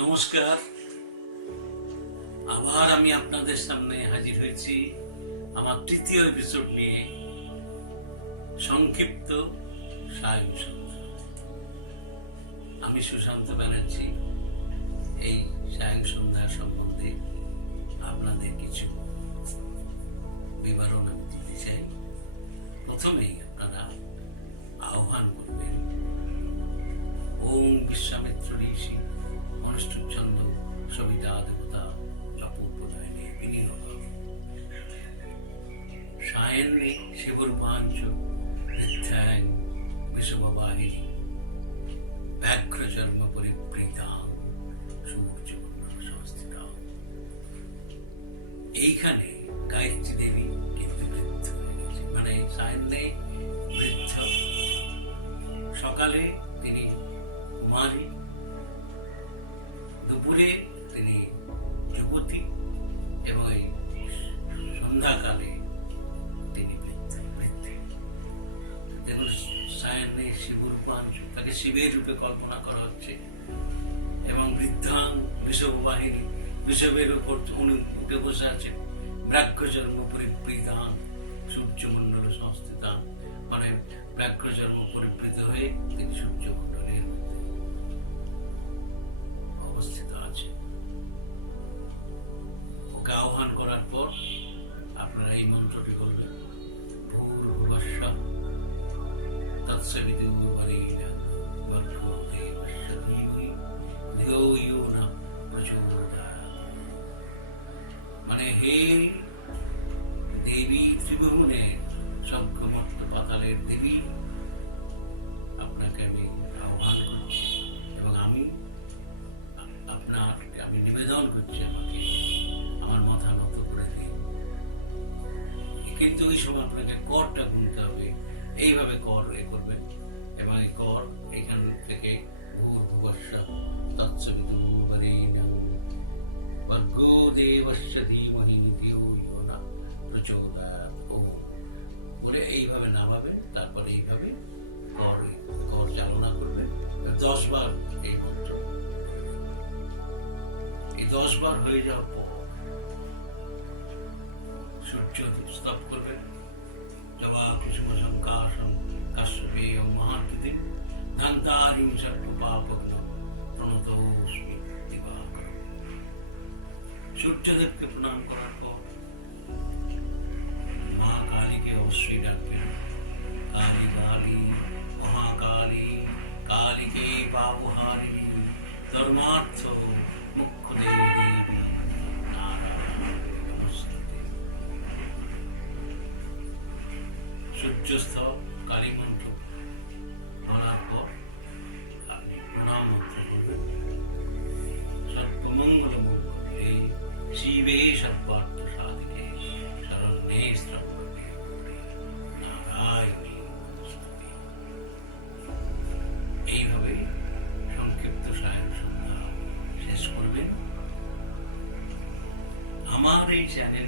নমস্কার। আবার আমি আপনাদের সামনে হাজির হয়েছি আমার তৃতীয় এপিসোড নিয়ে, সংক্ষিপ্ত সায়ং সন্ধ্যা। আমি সুশান্ত ব্যানার্জি। এই সায়ং সন্ধ্যা সম্বন্ধে আপনাদের কিছু বিবরণ আমি দিতে চাই। প্রথমেই আপনারা আহ্বান করবেন ওম বিশ্বামিত্র ঋষি অনুষ্ঠুপছন্দ সবিতা দেবতা অপূর্বদয়নে বিনিয়োগ সায়ন্নে শিবরূপাঞ্চ বৃদ্ধাং বিষমবাহিনী ব্যাঘ্রচর্ম পরিবৃতাং সূর্যমণ্ডল সংস্থিতাং। এইখানে গায়ত্রী দেবী কিন্তু বৃদ্ধ হয়ে গেছে, মানে সায়ন্নে বৃদ্ধ। সকালে তিনি কুমারী, দুপুরে তিনি যুবতী এবং সন্ধ্যাকালে তিনি বৃদ্ধ। দেখুন, সায়নে শিবরূপাঞ্চ, তাকে শিবের রূপে কল্পনা করা হচ্ছে, এবং বৃদ্ধাং বিষবাহিনী, বিষবের উপর উঠে বসে আছে, ব্যাঘ্রচর্ম পরিবৃতাং সূর্যমণ্ডল সংস্থিতাং, মানে ব্যাঘ্রচর্ম পরিবৃত হয়ে তিনি সূর্যমণ্ডলের মধ্যে অবস্থিত আছে। ওকে আহ্বান করার পর আপনারা এই মন্ত্রটি করবেন, ভূর্ভুবস্সুঃ তৎসবিতুর্বরেণ্যং ভর্গো দেবস্য ধীমহি ধিয়ো ইয়ো নঃ প্রচোদয়াৎ। মানে হে দেবী, ত্রিভুবনের শঙ্খমত্ত পাতালের দেবী, আপনাকে আমি আহ্বান করছি এবং আমি নিবেদন করছি, আমাকে আমার মাথা নত করে দিন। কিন্তু এই সময় আপনাকে করটা গুনতে হবে, এইভাবে কর করবেন, এবং এই কর এখান থেকে ভূর্ভুবস্সুঃ তৎসবিতুর্বরেণ্যং ভর্গো দেবস্য ধীমহি ধিয়ো ইয়ো নঃ প্রচোদয়াৎ বলে এইভাবে নামাবেন। তারপরে এইভাবে কর চালনা করবেন 10 বার। এই মন্ত্র এই 10 বার হয়ে যাওয়ার পর সূর্য স্তব করবেন। জবা কুসুম সংকাশম কাশ্যপেয় মহাকৃতি গান্ধারীং সর্বপাপগ্ন প্রণতোস্মি দিবাকরম। সূর্যদেবকে প্রণাম করার পর মা কালীকে অবশ্যই ডাকবেন। কালী কালী মহাকালী কালীকে পাপহারিণী ধর্মার্থ মুখ্য দেবী দেবী নারায়ণ নমস্তুতে। সূর্যস্থ কালী মন্ত্র বলার পর আপনি প্রণাম মন্ত্র করবেন। সর্বমঙ্গল মঙ্গলে শিবে সর্বার্থ সাধিকে শরণ্যে ত্র্যম্বকে নারায়ণী নমস্তুতে। এইভাবে সংক্ষিপ্ত সায়ং সন্ধ্যা শেষ করবেন। আমার এই চ্যানেল